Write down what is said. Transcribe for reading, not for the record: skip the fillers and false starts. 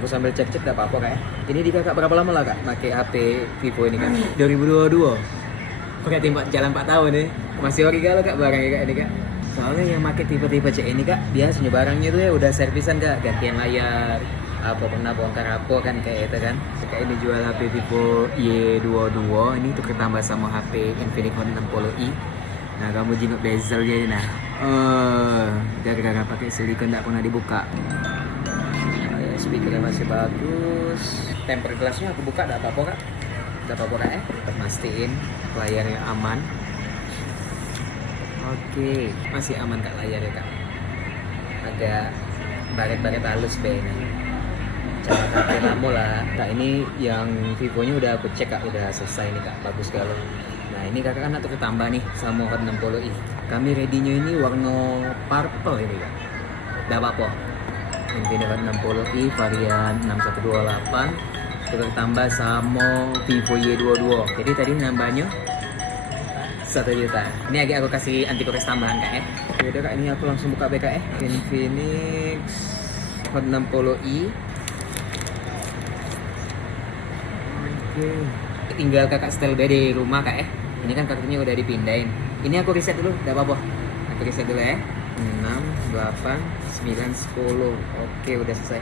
Aku sambil cek-cek gak apa-apa kak. Ini di kakak berapa lama lah kak pakai HP Vivo ini kak? 2022. Pakai timpak jalan 4 tahun nih. Masih ori kalau kak barangnya kak ini kak. Soalnya yang pakai tipe-tipe C ini kak, biasanya barangnya tuh ya udah servisan kak, gantian layar, apa pernah bongkar apa kan kayak itu kan. Kayak ini jual HP Vivo Y22, ini tuh ketambah sama HP Infinix Hot 60i. Nah kamu jenguk bezelnya ini nah. Gara-gara pakai silikon tak pernah dibuka. Speakernya masih bagus. Tempered glassnya aku buka, tak apa-apa kak. Tak apa-apa kak tetap mastiin layarnya aman. Oke, masih aman kak layarnya kak. Agak baret-baret halus be ini. Cara HP lama lah. Kak ini yang Vivo-nya udah aku cek kak, udah selesai nih kak, bagus kalau. Nah ini kakak kan atau tambah nih sama Hot 60i. Kami ready-nya ini warna purple ini kak. Gak apa-apa. Infinix Hot 60i varian 6128 terus tambah sama Vivo Y22. Jadi tadi nambahnya 1 juta. Ini agak aku kasih anti gores tambahan kak ya. Yaudah kak, ini aku langsung buka BK ya. Infinix Hot 60i. Oke. Tinggal kakak setel di rumah kak ya. Ini kan kartunya udah dipindahin. Ini aku reset dulu, gak apa-apa. Aku reset dulu ya. 6, 8, 9, 10. Oke, udah selesai.